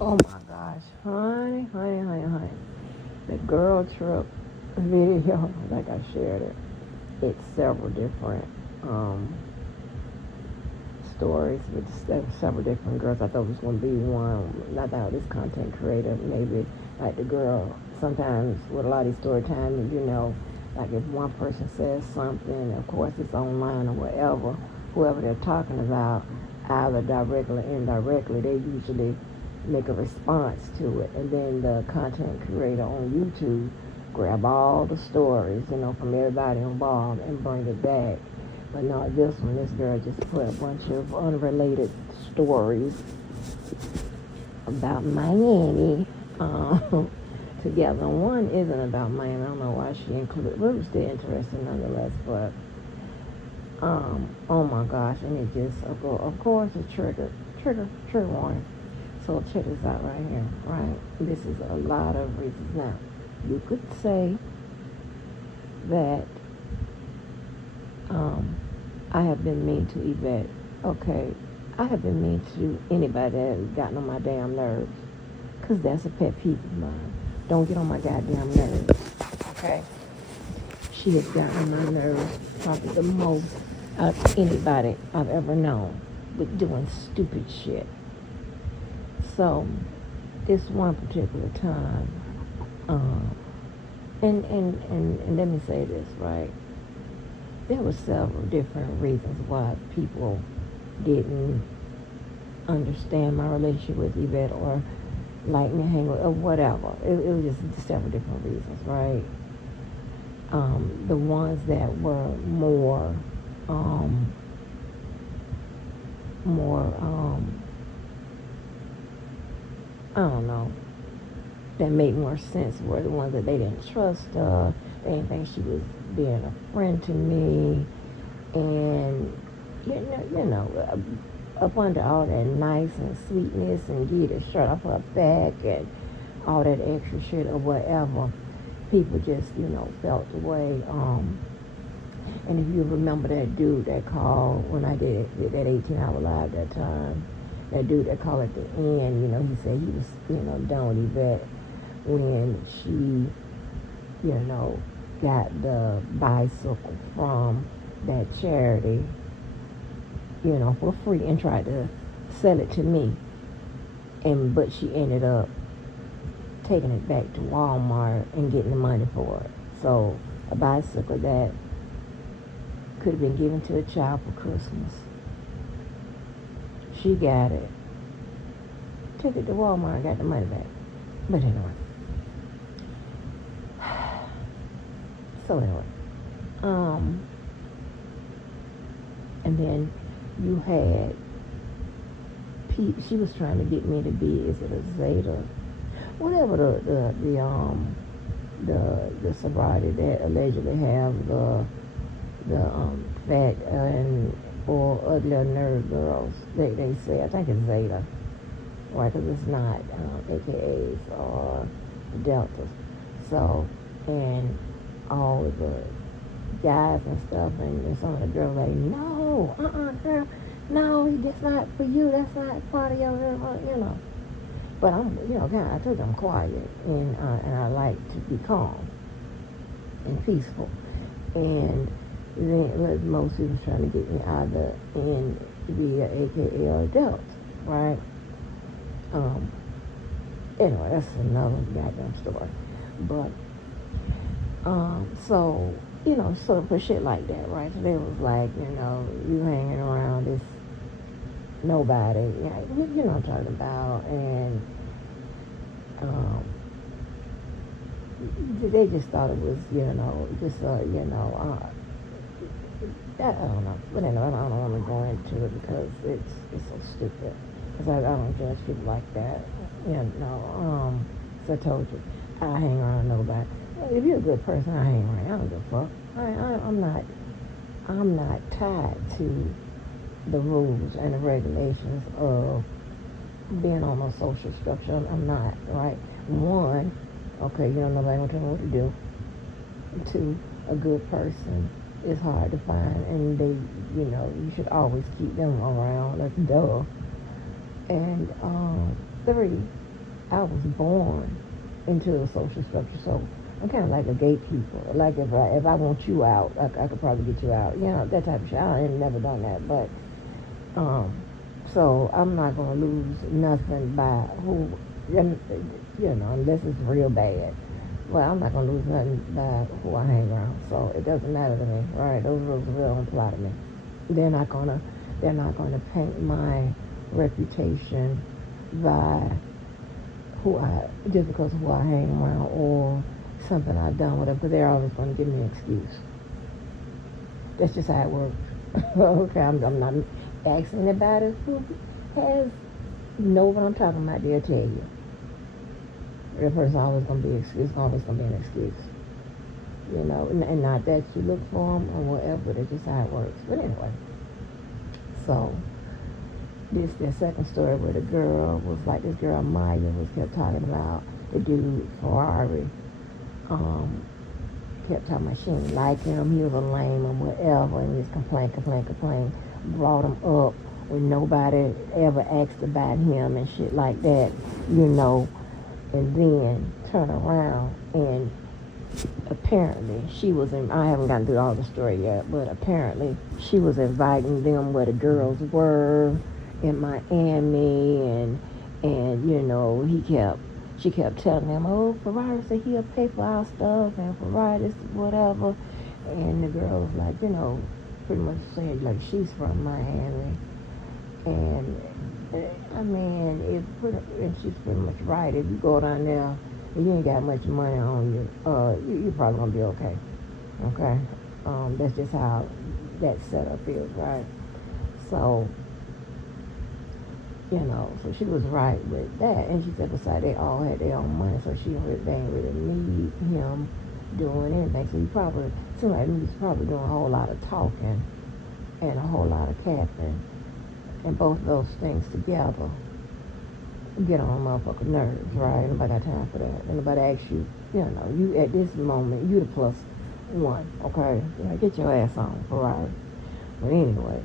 Oh my gosh, honey. The girl trip video, like I shared it, it's several different um, stories with several different girls. I thought it was going to be one. I thought this content creator, maybe like the girl, sometimes with a lot of these story time, like if one person says something, of course it's online or whatever, whoever they're talking about, either directly or indirectly, they usually make a response to it. And then the content creator on YouTube grab all the stories, from everybody involved and bring it back. But no, this girl just put a bunch of unrelated stories about Miami together. One isn't about Miami. I don't know why she included it, but it was still interesting nonetheless. But oh my gosh, and it just, of course, it trigger warning. So check this out right here, right? This is a lot of reasons. Now, you could say that I have been mean to Yvette. Okay, I have been mean to anybody that has gotten on my damn nerves. Because that's a pet peeve of mine. Don't get on my goddamn nerves. Okay? She has gotten on my nerves probably the most out of anybody I've ever known with doing stupid shit. So, this one particular time, and let me say this, right? There were several different reasons why people didn't understand my relationship with Yvette or like me hang with or whatever. It was just several different reasons, right? The ones that were more, I don't know, that made more sense were the ones that they didn't trust her. They didn't think she was being a friend to me. And, up under all that nice and sweetness and get the shirt off her back and all that extra shit or whatever, people just, felt the way. And if you remember that dude that called when I did that 18-hour live that time, that dude that called at the end, he said he was, done with Yvette when she, got the bicycle from that charity, for free and tried to sell it to me. But she ended up taking it back to Walmart and getting the money for it. So a bicycle that could have been given to a child for Christmas. She got it, took it to Walmart and got the money back. But anyway. So anyway. And then you had Pete. She was trying to get me to be, is it a Zeta? Whatever the sobriety that allegedly have the fat and or ugly nerd girls. They say, I think it's Zeta, right? Because it's not AKAs or Deltas. So, and all the guys and stuff, and some of the girls like, no, girl, no, that's not for you. That's not part of your. But I'm, I told them I'm quiet, and I like to be calm and peaceful. And then most people trying to get me either in to be an AKA or adult, right? Anyway, that's another goddamn story. But so so for shit like that, right? So they was like, you hanging around this nobody, you know what I'm talking about, and they just thought it was, just I don't know, but anyway, I don't want to go into it because it's so stupid. Because I don't judge people like that, So I told you, I hang around nobody. If you're a good person, I hang around. I don't give a fuck. I'm not tied to the rules and the regulations of being on a social structure. I'm not, right? One, okay, nobody gonna tell me what to do. Two, a good person is hard to find, and they, you should always keep them around. That's duh. And three, I was born into the social structure, so I'm kind of like a gatekeeper. Like if I want you out, I could probably get you out. You know, that type of shit. I ain't never done that, but um, so I'm not gonna lose nothing by who, you know, unless it's real bad. Well, I'm not gonna lose nothing by who I hang around, so it doesn't matter to me, right? Those rules really don't apply to me. They're not gonna, they're not gonna paint my reputation by who I, just because of who I hang around or something I've done, whatever. Because they're always gonna give me an excuse. That's just how it works. Okay, I'm not asking anybody who has know what I'm talking about. They'll tell you. The person always gonna be excuse, always gonna be an excuse. You know, and not that you look for them or whatever. That's just how it works. But anyway, so this the second story where the girl was like this girl Maya was kept talking about the dude Ferrari. Um, kept talking about she didn't like him, he was a lame or whatever, and just complain, brought him up when nobody ever asked about him and shit like that, you know, and then turn around and apparently she was in, I haven't gotten through all the story yet, but apparently she was inviting them where the girls were in Miami, and you know, she kept telling them, oh, Ferrari said he'll pay for our stuff, and Ferrari this whatever, and the girl was like, you know, pretty much saying like she's from Miami, and I mean, and she's pretty much right. If you go down there and you ain't got much money on you, you're probably gonna be okay. Okay, that's just how that setup is, right? So, you know, so she was right with that, and she said besides they all had their own money, so they ain't really need him doing anything. So he probably seemed like he was probably doing a whole lot of talking and a whole lot of capping, and both of those things together get on motherfucking nerves, right? Nobody got time for that. And nobody asks you, you know, you at this moment, you the plus one, okay? You know, get your ass on, right? But anyway,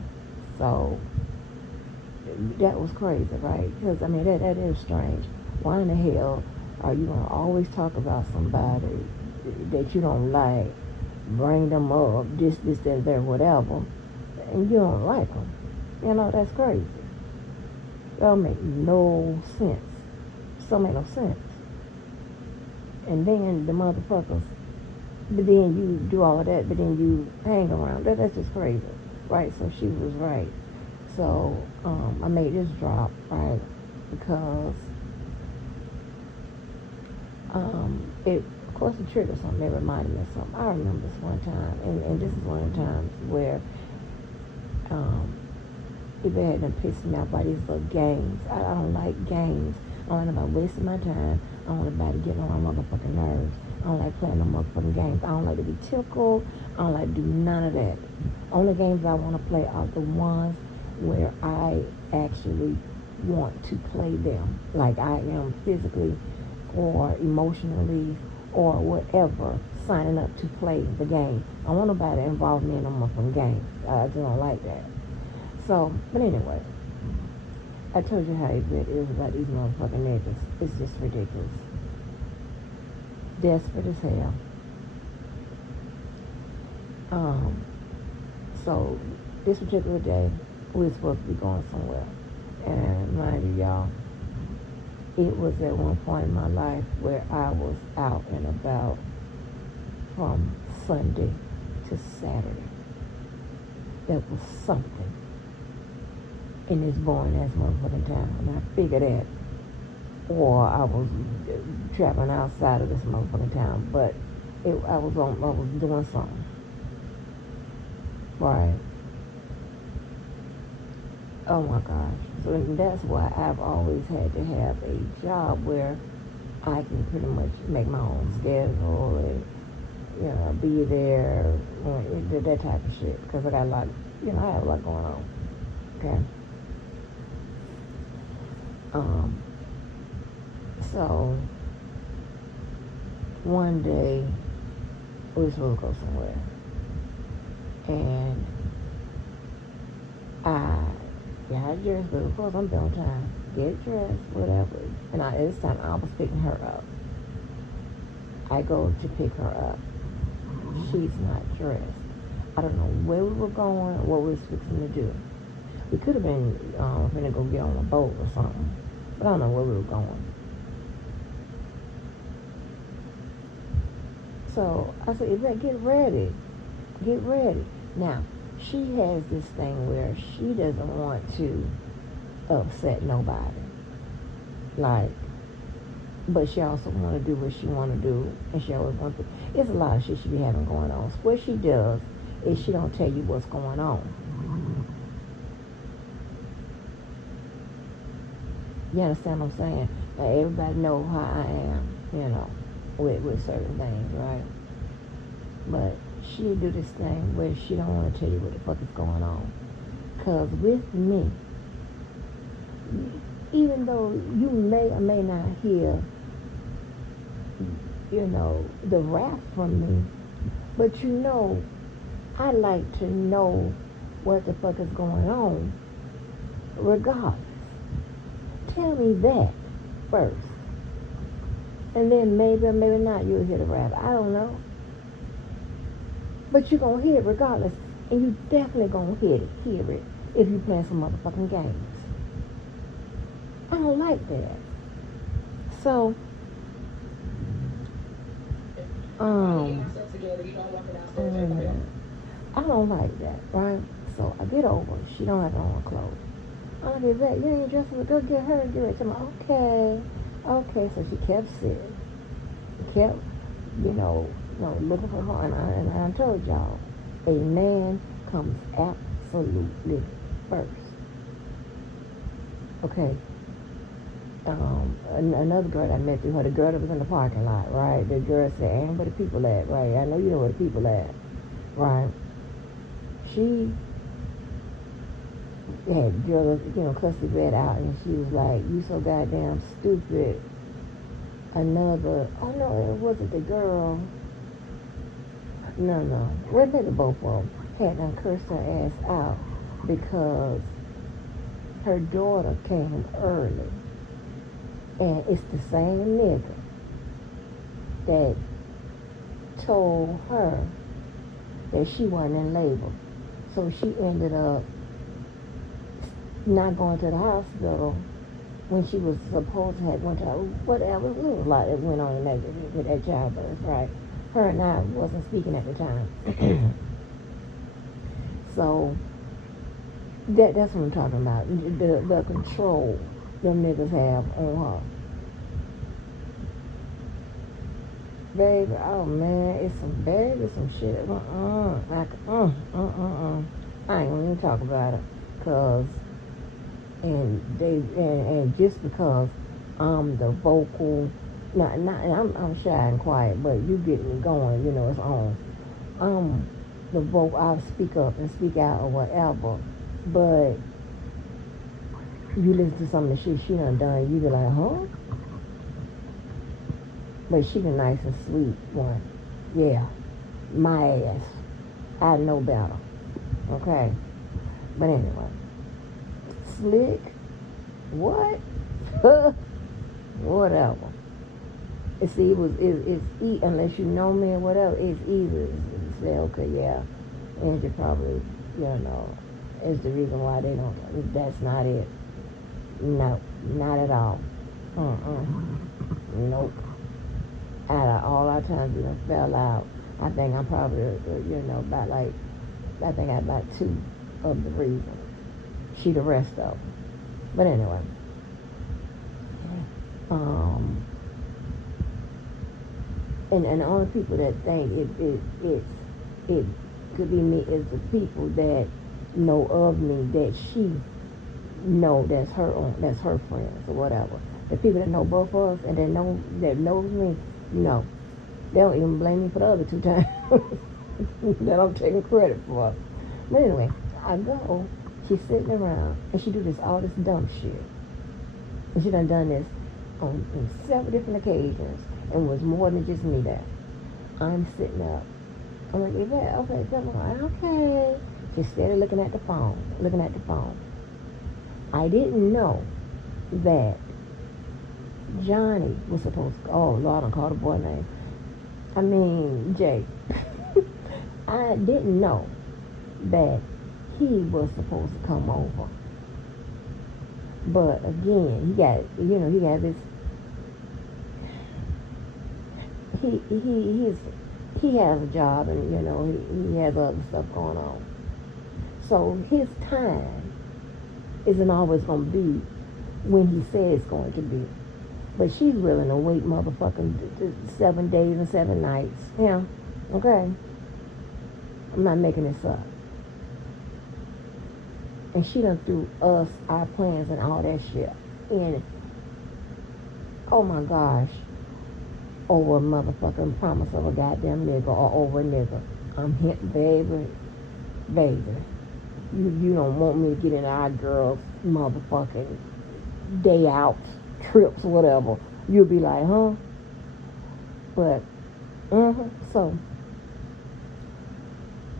so that was crazy, right? Because, I mean, that is strange. Why in the hell are you going to always talk about somebody that you don't like, bring them up, this, that, whatever, and you don't like them? You know, that's crazy. That don't make no sense. So make no sense. And then the motherfuckers, but then you do all of that, but then you hang around. That's just crazy, right? So she was right. So I made this drop, right, because it, of course, it triggered something. It reminded me of something. I remember this one time, and this is one of the times where people had been pissing me off by these little games. I don't like games. I don't like nobody wasting my time. I don't want nobody getting on my motherfucking nerves. I don't like playing no motherfucking games. I don't like to be tickled. I don't like to do none of that. Only games I want to play are the ones where I actually want to play them. Like I am physically or emotionally or whatever signing up to play the game. I want nobody to involve me in a motherfucking game. I just don't like that. So, but anyway, I told you how it is about these motherfucking niggas. It's just ridiculous. Desperate as hell. So this particular day, we were supposed to be going somewhere. And mind you, y'all, it was at one point in my life where I was out and about from Sunday to Saturday. There was something in this boring ass motherfucking town. And I figured that. Or I was traveling outside of this motherfucking town. But I was doing something. Right. Oh my gosh. So that's why I've always had to have a job where I can pretty much make my own schedule and, you know, be there, that type of shit. Because I got a lot, you know, I have a lot going on. Okay. So one day we were supposed to go somewhere, and I dressed, but of course I'm on time. get dressed, whatever. And this time I was picking her up. I go to pick her up. She's not dressed. I don't know where we were going or what we was fixing to do. We could have been going to go get on a boat or something. But I don't know where we were going. So I said, Yvette, get ready. Get ready. Now, she has this thing where she doesn't want to upset nobody. Like, but she also want to do what she want to do, and she always wants to. It's a lot of shit she be having going on. So what she does is she don't tell you what's going on. You understand what I'm saying? Like, everybody know how I am, with certain things, right? But she do this thing where she don't want to tell you what the fuck is going on. Because with me, even though you may or may not hear, the wrath from me, but I like to know what the fuck is going on regardless. Tell me that first. And then maybe or maybe not you'll hear the wrath. I don't know. But you're going to hear it regardless. And you definitely going to hear it if you play some motherfucking games. I don't like that. So, I don't like that, right? So I get over it. She don't have on her clothes. I'm like, Yvette, you ain't dressed up. Go get her and give it to me. Okay. So she kept sitting. She kept, looking for her. And I told y'all, a man comes absolutely first. Okay. Another girl I met through her, the girl that was in the parking lot, right? The girl said, ain't where the people at, right? I know you know where the people at, right? She had drug, cussed the red out, and she was like, you so goddamn stupid. Oh no, it wasn't the girl. No. Well, maybe both of them had done cursed her ass out because her daughter came early. And it's the same nigga that told her that she wasn't in labor. So she ended up not going to the hospital when she was supposed to have went to whatever. It was a lot that went on in that, with that childbirth, right? Her and I wasn't speaking at the time. So that's what I'm talking about. The control them niggas have on her. Baby, oh man, it's some shit. I ain't gonna even talk about it. Cause, and just because I'm the vocal, I'm shy and quiet, but you get me going, it's on. I'm the vocal, I'll speak up and speak out or whatever, but you listen to some of the shit she done, you be like, huh? But she the nice and sweet one. Yeah. My ass. I know better. Okay? But anyway. Slick. What? Whatever. See, it's unless you know me or whatever, it's easy to say, okay, yeah. And you probably, is the reason why they don't, that's not it. No, not at all. Nope. Out of all our times we done fell out, I think I'm probably, about I think I about 2 of the reasons. She the rest of them. But anyway. And the only people that think it could be me is the people that know of me that she know that's her friends or whatever. The people that know both of us and that knows me, no. They don't even blame me for the other 2 times that I'm taking credit for. But anyway, I go, she's sitting around and she do all this dumb shit. And she done this on several different occasions and was more than just me there. I'm sitting up. I'm like, Yvette, okay, come on, okay. She's steady looking at the phone. I didn't know that Johnny was supposed to, oh Lord, I called the boy name. I mean, Jay. I didn't know that he was supposed to come over. But again, he got this, he has a job and, he has other stuff going on. So his time isn't always going to be when he says it's going to be. But she's willing to wait motherfucking 7 days and 7 nights. Yeah, okay? I'm not making this up. And she done threw us, our plans and all that shit in. Oh my gosh. Over a motherfucking promise of a goddamn nigga or over a nigga. I'm hit, baby. You don't want me to get in our girls' motherfucking day out, trips, whatever. You'll be like, huh? But, so,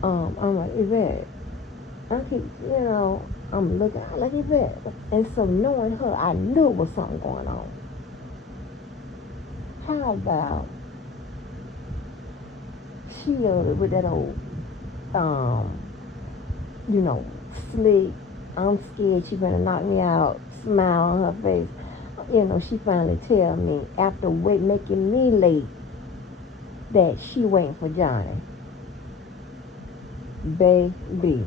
I'm like, Yvette, I keep, I'm looking, I like Yvette. And so knowing her, I knew there was something going on. How about she with that old, slick, I'm scared she gonna knock me out, smile on her face. She finally tell me, after making me late, that she waiting for Johnny. Baby.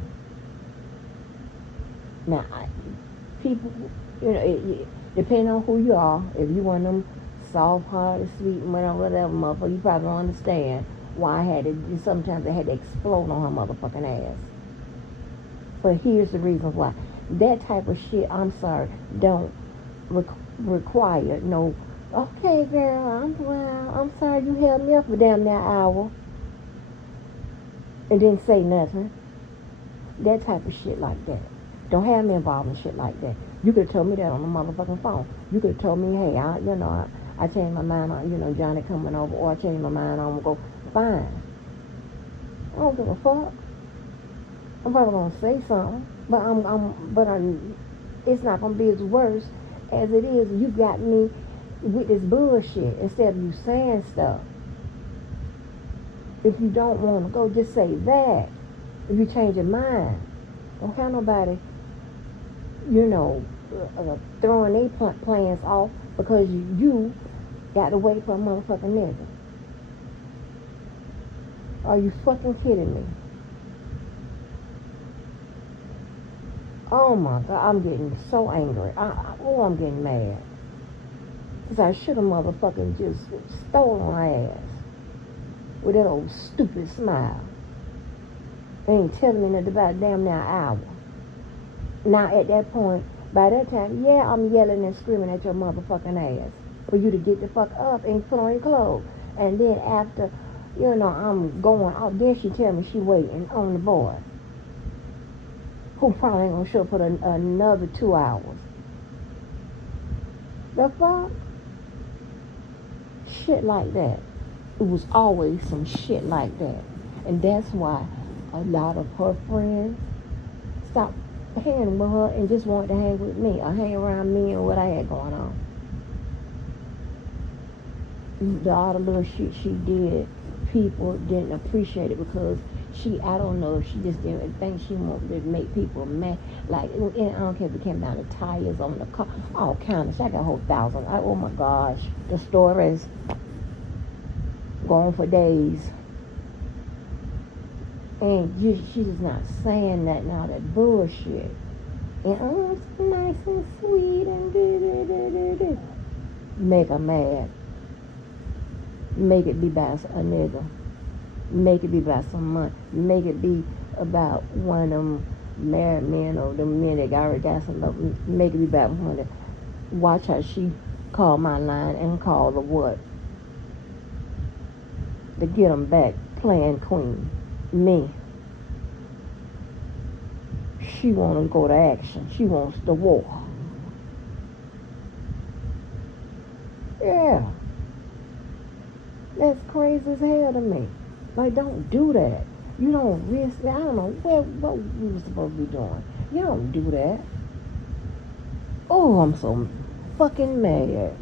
Now, people, depending on who you are, if you one of them soft-hearted, sweet, whatever, motherfucker, you probably don't understand why sometimes I had to explode on her motherfucking ass. But here's the reason why. That type of shit, I'm sorry, don't require no, okay, girl, I'm sorry you held me up for damn near an hour and didn't say nothing. That type of shit like that. Don't have me involved in shit like that. You could have told me that on the motherfucking phone. You could have told me, hey, I changed my mind on, Johnny coming over, or I changed my mind on go. Fine. I don't give a fuck. I'm probably gonna say something, but it's not gonna be as worse as it is. You got me with this bullshit instead of you saying stuff. If you don't want to go, just say that. If you change your mind, don't have nobody, throwing their plans off because you got to wait for a motherfucking nigga. Are you fucking kidding me? Oh my God, I'm getting so angry. I'm getting mad. Because I should have motherfucking just stole my ass with that old stupid smile. They ain't telling me nothing about damn near an hour. Now at that point, by that time, yeah, I'm yelling and screaming at your motherfucking ass for you to get the fuck up and put on your clothes. And then after, I'm going out, then she tell me she waiting on the boy, who probably ain't gonna show up for another 2 hours. The fuck? Shit like that. It was always some shit like that. And that's why a lot of her friends stopped hanging with her and just wanted to hang with me or hang around me and what I had going on. All the little shit she did, people didn't appreciate it because I don't know if she just didn't think she wanted to make people mad. Like, and I don't care if it came down to tires on the car, all kinds of shit. I got a whole thousand. Oh my gosh, the stories go on for days. And she's just not saying nothing, all that bullshit. And it's nice and sweet and do. Make her mad. Make it be about a nigga. Make it be about some money. Make it be about one of them married men or them men that already got some love. Make it be about money. Watch how she called my line and called the what? To get them back. Playing queen. Me. She want to go to action. She wants the war. Yeah. That's crazy as hell to me. Like, don't do that. You don't risk that. I don't know what we were supposed to be doing. You don't do that. Oh, I'm so fucking mad.